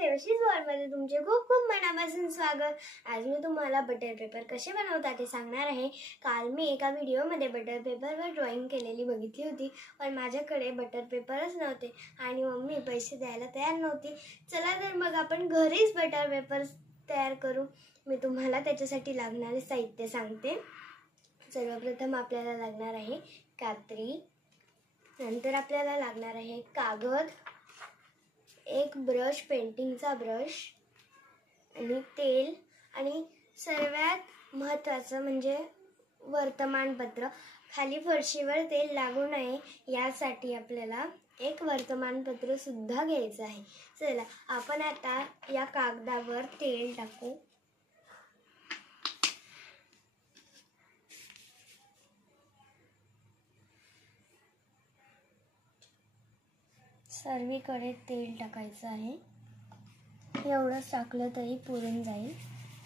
देवशीज वर्ल्डमध्ये तुमचे खूप खूप मनापासून स्वागत। आज मी तुम्हाला बटर पेपर कसे बनवतात ते सांगणार आहे। काल मी एका व्हिडिओमध्ये बटर पेपरवर ड्रॉइंग केलेली बघितली होती, पण माझ्याकडे बटर पेपरच नव्हते आणि मम्मी पैसे द्यायला तयार नव्हती। चला तर मग आपण घरीच बटर पेपर तयार करू। मी तुम्हाला त्याच्यासाठी लागणारे साहित्य सांगते। सर्वप्रथम आपल्याला लागणार आहे कात्री, नंतर आपल्याला लागणार आहे कागद, एक ब्रश, पेंटिंगचा ब्रश आणि तेल, आणि सर्वात महत्त्वाचं म्हणजे वर्तमानपत्र। खाली फरशीवर तेल लागू नये यासाठी आपल्याला एक वर्तमानपत्र सुद्धा घ्यायचं आहे। चला आपण आता या कागदावर तेल टाकू। सर्वीकडे तेल टाकायचं आहे, एवढंच टाकलं तरी पुरून जाईल।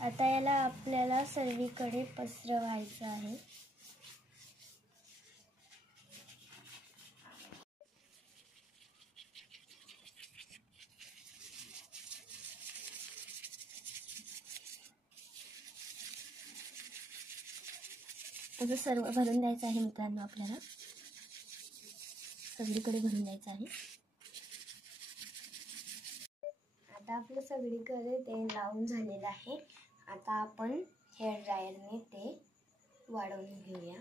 आता याला आपल्याला सर्वीकडे पसरवायचं आहे। आता सर्व भरून द्यायचं आहे मित्रांनो, आपल्याला सगळीकडे भरून द्यायचं आहे। आता आपलं सगळीकडे तेल लावून झालेलं आहे। आता आपण हेअर ड्रायरने ते वाळवून घेऊया।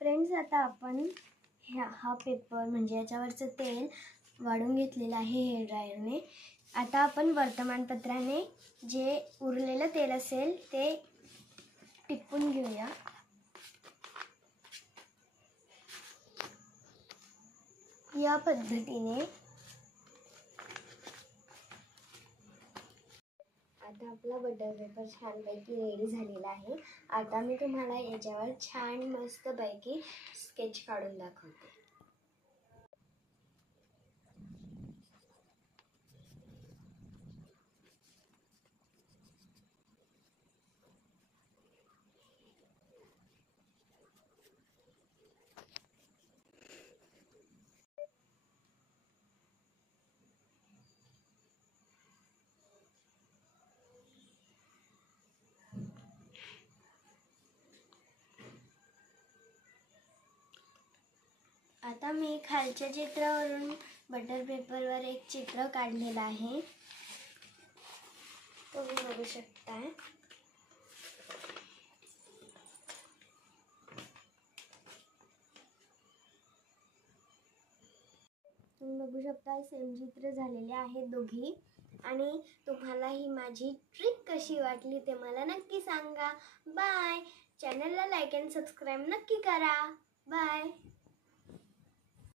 फ्रेंड्स, आता आपण हा पेपर म्हणजे याच्यावरचं तेल वाढून घेतलेलं आहे हेअर ड्रायरने। आता आपण वर्तमानपत्राने जे उरलेलं तेल असेल ते टिपून घेऊया। या पद्धतीने आता आपला बटर पेपर छानपैकी रेडी झालेला आहे। आता मी तुम्हाला याच्यावर छान मस्तपैकी स्केच काढून दाखवते। आता मी खालच्या चित्रावरून बटर पेपरवर एक चित्र काढलेलं आहे, तुम्ही बघू शकता। तुम्ही बघू शकता सेम चित्र झालेले आहेत दोघी। आणि तुम्हाला ही माझी ट्रिक कशी वाटली ते मला नक्की सांगा। बाय। चॅनलला लाईक अँड सबस्क्राईब नक्की करा। बाय।